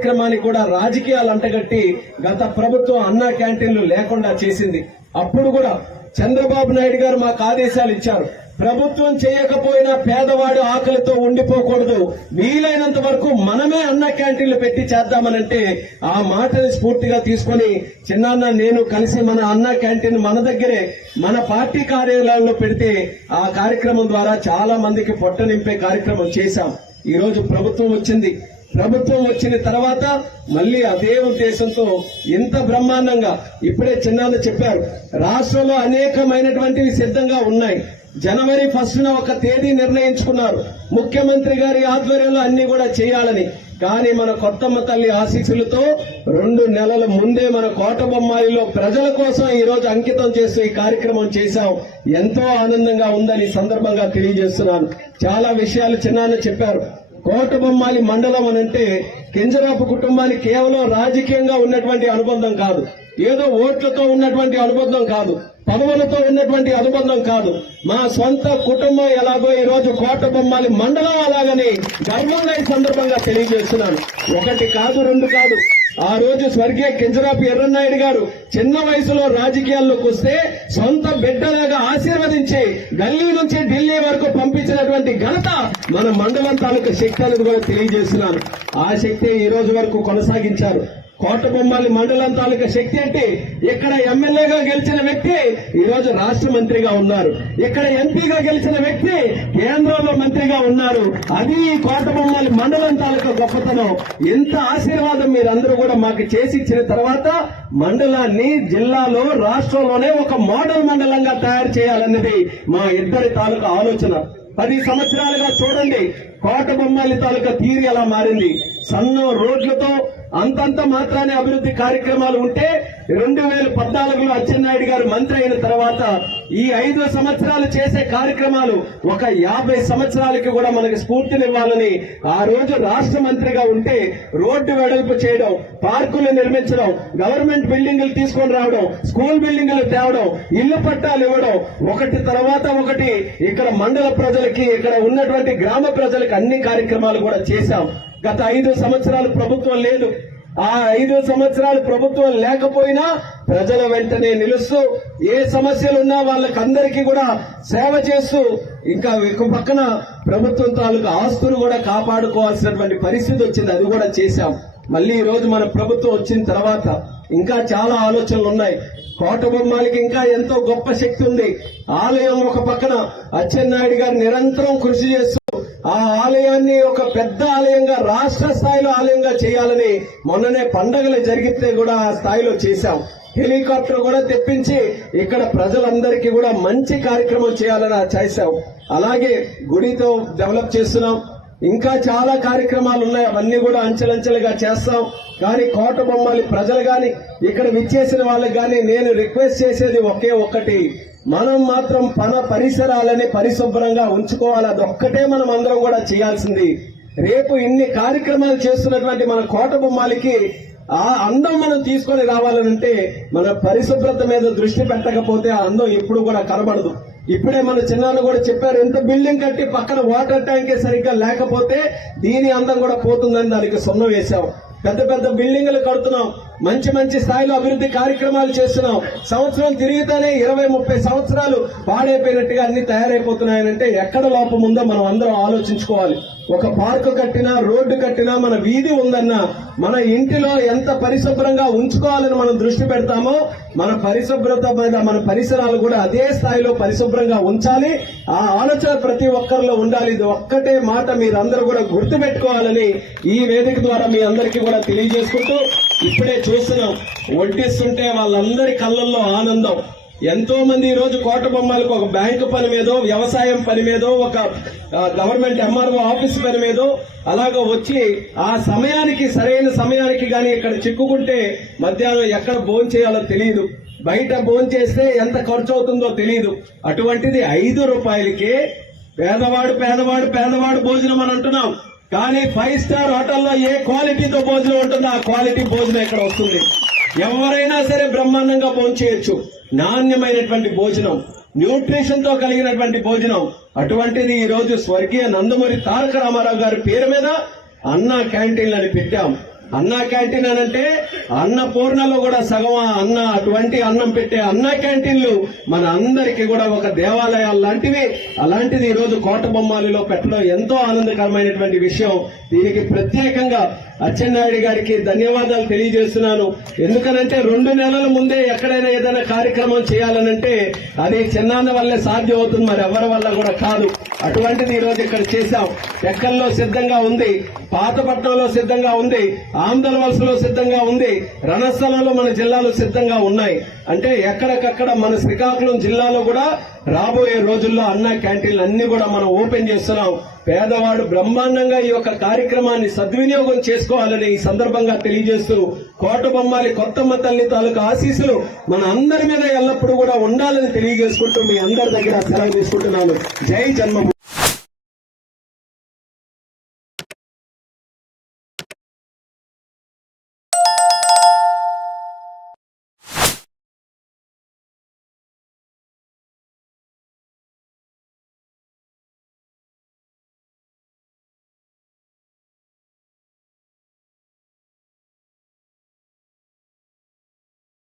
కార్యక్రమాన్ని కూడా రాజకీయాలు అంటగట్టి గత ప్రభుత్వం అన్నా క్యాంటీన్లు లేకుండా చేసింది. అప్పుడు కూడా చంద్రబాబు నాయుడు గారు మాకు ఆదేశాలు ఇచ్చారు, ప్రభుత్వం చేయకపోయినా పేదవాడు ఆకలితో ఉండిపోకూడదు, వీలైనంత వరకు మనమే అన్న క్యాంటీన్లు పెట్టి చేద్దామనంటే ఆ మాటని స్ఫూర్తిగా తీసుకుని చిన్నాన్న నేను కలిసి మన అన్న క్యాంటీన్ మన దగ్గరే మన పార్టీ కార్యాలయంలో పెడితే ఆ కార్యక్రమం ద్వారా చాలా మందికి పొట్ట నింపే కార్యక్రమం చేశాం. ఈ రోజు ప్రభుత్వం వచ్చింది. ప్రభుత్వం వచ్చిన తర్వాత మళ్లీ అదే ఉద్దేశంతో ఇంత బ్రహ్మాండంగా ఇప్పుడే చిన్నాన్న చెప్పారు, రాష్ట్రంలో అనేకమైనటువంటివి సిద్ధంగా ఉన్నాయి. జనవరి 1న ఒక తేదీ నిర్ణయించుకున్నారు ముఖ్యమంత్రి గారి ఆధ్వర్యంలో అన్ని కూడా చేయాలని. కానీ మన కొత్తమ్మ తల్లి ఆశీస్సులతో 2 నెలల ముందే మన కోటబొమ్మాలిలో ప్రజల కోసం ఈ రోజు అంకితం చేస్తూ ఈ కార్యక్రమం చేశాం. ఎంతో ఆనందంగా ఉందని సందర్భంగా తెలియజేస్తున్నాను. చాలా విషయాలు చిన్నాన్న చెప్పారు. కోటబొమ్మాలి మండలం అనంటే కింజరాపు కుటుంబానికి కేవలం రాజకీయంగా ఉన్నటువంటి అనుబంధం కాదు, ఏదో ఓట్లతో ఉన్నటువంటి అనుబంధం కాదు, పదవులతో ఉన్నటువంటి అనుబంధం కాదు. మా సొంత కుటుంబం ఎలాగో ఈ రోజు కోటబొమ్మాలి మండలం అలాగని గర్వంగా ఈ సందర్భంగా తెలియజేస్తున్నాను. 1 కాదు 2 కాదు. ఆ రోజు స్వర్గీయ కింజరాపు ఎర్రన్నాయుడు గారు చిన్న వయసులో రాజకీయాల్లోకి వస్తే సొంత బిడ్డలాగా ఆశీర్వదించి గల్లీ నుంచి ఢిల్లీ వరకు పంపించినటువంటి ఘనత మన మండలం తాలూకా శక్తి అనేది కూడా తెలియజేస్తున్నాను. ఆ శక్తి ఈ రోజు వరకు కొనసాగించారు. కోటబొమ్మాలి మండలం తాలూకా శక్తి అంటే ఇక్కడ ఎమ్మెల్యేగా గెలిచిన వ్యక్తి ఈ రోజు రాష్ట్ర మంత్రిగా ఉన్నారు, ఇక్కడ ఎంపీగా గెలిచిన వ్యక్తి కేంద్రంలో మంత్రిగా ఉన్నారు. అది ఈ కోటబొమ్మాలి మండలం తాలూకా గొప్పతనం. ఎంత ఆశీర్వాదం మీరందరూ కూడా మాకు చేసి ఇచ్చిన తర్వాత మండలాన్ని జిల్లాలో రాష్ట్రంలోనే ఒక మోడల్ మండలంగా తయారు చేయాలన్నది మా ఇద్దరి తాలూకా ఆలోచన. 10 సంవత్సరాలుగా చూడండి కోటబొమ్మాలి తాలూకా తీరు ఎలా మారింది. సన్న రోడ్లతో అంతంత మాత్రాన్ని అభివృద్ధి కార్యక్రమాలు ఉంటే 2014లో అచ్చెన్నాయుడు గారు మంత్రి అయిన తర్వాత ఈ 5 సంవత్సరాలు చేసే కార్యక్రమాలు ఒక 50 సంవత్సరాలకి కూడా మనకి స్ఫూర్తినివ్వాలని ఆ రోజు రాష్ట్ర మంత్రిగా ఉంటే రోడ్డు వెడల్పు చేయడం, పార్కులు నిర్మించడం, గవర్నమెంట్ బిల్డింగులు తీసుకొని రావడం, స్కూల్ బిల్డింగులు తేవడం, ఇళ్ల పట్టాలు ఇవ్వడం, ఒకటి తర్వాత ఒకటి ఇక్కడ మండల ప్రజలకి ఇక్కడ ఉన్నటువంటి గ్రామ ప్రజలకి అన్ని కార్యక్రమాలు కూడా చేశాం. గత 5 సంవత్సరాలు ప్రభుత్వం లేదు. ఆ 5 సంవత్సరాలు ప్రభుత్వం లేకపోయినా ప్రజల వెంటనే నిలుస్తూ ఏ సమస్యలున్నా వాళ్ళకందరికీ కూడా సేవ చేస్తూ ఇంకా పక్కన ప్రభుత్వం తాలూకా ఆస్తులు కూడా కాపాడుకోవాల్సినటువంటి పరిస్థితి వచ్చింది. అది కూడా చేశాం. మళ్ళీ ఈ రోజు మన ప్రభుత్వం వచ్చిన తర్వాత ఇంకా చాలా ఆలోచనలు ఉన్నాయి. కోటబొమ్మాలికి ఇంకా ఎంతో గొప్ప శక్తి ఉంది. ఆలయం ఒక పక్కన అచ్చెన్నాయుడు గారు నిరంతరం కృషి చేస్తూ ఆ ఆలయాన్ని ఒక పెద్ద ఆలయంగా రాష్ట్ర స్థాయిలో ఆలయంగా చేయాలని మొన్ననే పండగలు జరిగితే కూడా ఆ స్థాయిలో చేశాం. హెలికాప్టర్ కూడా తెప్పించి ఇక్కడ ప్రజలందరికీ కూడా మంచి కార్యక్రమం చేయాలని చేశాం. అలాగే గుడితో డెవలప్ చేస్తున్నాం. ఇంకా చాలా కార్యక్రమాలు ఉన్నాయి. అవన్నీ కూడా అంచెలంచెలుగా చేస్తాం. కానీ కోటబొమ్మాలి ప్రజలు గాని ఇక్కడ విచ్చేసిన వాళ్ళకి గాని నేను రిక్వెస్ట్ చేసేది ఒకే ఒక్కటి, మనం మాత్రం పరిసరాలని పరిశుభ్రంగా ఉంచుకోవాలి. అదొక్కటే మనం అందరం కూడా చేయాల్సింది. రేపు ఇన్ని కార్యక్రమాలు చేస్తున్నటువంటి మన కోటబొమ్మాలికి ఆ అందం మనం తీసుకొని రావాలనంటే మన పరిశుభ్రత మీద దృష్టి పెట్టకపోతే ఆ అందం ఎప్పుడు కూడా కనబడదు. ఇప్పుడే మన చిన్నాన్న కూడా చెప్పారు, ఎంత బిల్డింగ్ కట్టి పక్కన వాటర్ ట్యాంకే సరిగ్గా లేకపోతే దీని అందం కూడా పోతుందని దానికి సున్నం వేశాం. పెద్ద పెద్ద బిల్డింగులు కడుతున్నాం, మంచి మంచి స్థాయిలో అభివృద్ధి కార్యక్రమాలు చేస్తున్నాం. సంవత్సరం తిరిగితేనే 20-30 సంవత్సరాలు పాడైపోయినట్టుగా అన్ని తయారైపోతున్నాయనంటే ఎక్కడ లోపం ఉందో మనం అందరం ఆలోచించుకోవాలి. ఒక పార్కు కట్టినా, రోడ్డు కట్టినా, మన వీధి ఉందన్నా మన ఇంటిలో ఎంత పరిశుభ్రంగా ఉంచుకోవాలని మనం దృష్టి పెడతామో మన పరిశుభ్రత మీద మన పరిసరాలు కూడా అదే స్థాయిలో పరిశుభ్రంగా ఉంచాలి. ఆ ఆలోచన ప్రతి ఒక్కరిలో ఉండాలి. ఇది ఒక్కటే మాట మీరందరూ కూడా గుర్తుపెట్టుకోవాలని ఈ వేదిక ద్వారా మీ అందరికీ కూడా తెలియజేసుకుంటూ ఇప్పుడే చూస్తున్నాం వడ్డిస్తుంటే వాళ్ళందరి కళ్ళల్లో ఆనందం. ఎంతో మంది ఈ రోజు కోటబొమ్మాలకు ఒక బ్యాంకు పని మీదో, వ్యవసాయం పని మీదో, ఒక గవర్నమెంట్ ఎంఆర్ఓ ఆఫీస్ పని మీదో అలాగో వచ్చి ఆ సమయానికి సరైన సమయానికి గాని ఇక్కడ చిక్కుకుంటే మధ్యాహ్నం ఎక్కడ భోజనం చేయాలో తెలియదు, బయట భోజనం చేస్తే ఎంత ఖర్చు అవుతుందో తెలియదు. అటువంటిది 5 రూపాయలకే పేదవాడు పేదవాడు పేదవాడు భోజనం అని అంటున్నాం. కానీ 5 స్టార్ హోటల్లో ఏ క్వాలిటీతో భోజనం ఉంటుందో ఆ క్వాలిటీ భోజనం ఇక్కడ వస్తుంది. ఎవరైనా సరే బ్రహ్మాండంగా భోజనం చేయొచ్చు. నాణ్యమైనటువంటి భోజనం, న్యూట్రిషన్ తో కలిగినటువంటి భోజనం. అటువంటిది ఈ రోజు స్వర్గీయ నందమూరి తారక రామారావు గారి పేరు మీద అన్నా క్యాంటీన్లు అని పెట్టాం. అన్నా క్యాంటీన్ అనంటే అన్నపూర్ణలో కూడా సగం అన్న అటువంటి అన్నం పెట్టే అన్నా క్యాంటీన్లు మన అందరికీ కూడా ఒక దేవాలయాలు లాంటివి. అలాంటిది ఈ రోజు కోటబొమ్మాలిలో పెట్టడం ఎంతో ఆనందకరమైనటువంటి విషయం. దీనికి ప్రత్యేకంగా అచ్చెన్నాయుడు గారికి ధన్యవాదాలు తెలియజేస్తున్నాను. ఎందుకనంటే 2 నెలల ముందే ఎక్కడైనా ఏదైనా కార్యక్రమం చేయాలనంటే అది చిన్నాన్న వల్లే సాధ్యం అవుతుంది, మరి ఎవరి వల్ల కూడా కాదు. అటువంటిది ఈ రోజు ఇక్కడ చేశాం. ఎక్కల్లో సిద్ధంగా ఉంది, పాతపట్నంలో సిద్ధంగా ఉంది, ఆంధ్ర వలసలో సిద్ధంగా ఉంది, రణస్థలంలో మన జిల్లాలో సిద్ధంగా ఉన్నాయి. అంటే ఎక్కడికక్కడ మన శ్రీకాకుళం జిల్లాలో కూడా రాబోయే రోజుల్లో అన్నా క్యాంటీన్లు అన్ని కూడా మనం ఓపెన్ చేస్తున్నాం. పేదవాడు బ్రహ్మాండంగా ఈ యొక్క కార్యక్రమాన్ని సద్వినియోగం చేసుకోవాలని ఈ సందర్భంగా తెలియజేస్తూ కోటబొమ్మాలి కొత్తమ్మ తల్లి తాలూకు ఆశీస్సులు మన అందరి మీద ఎల్లప్పుడూ కూడా ఉండాలని తెలియజేసుకుంటూ మీ అందరి దగ్గర సెలవు తీసుకుంటున్నాను. జై జన్మభూమి.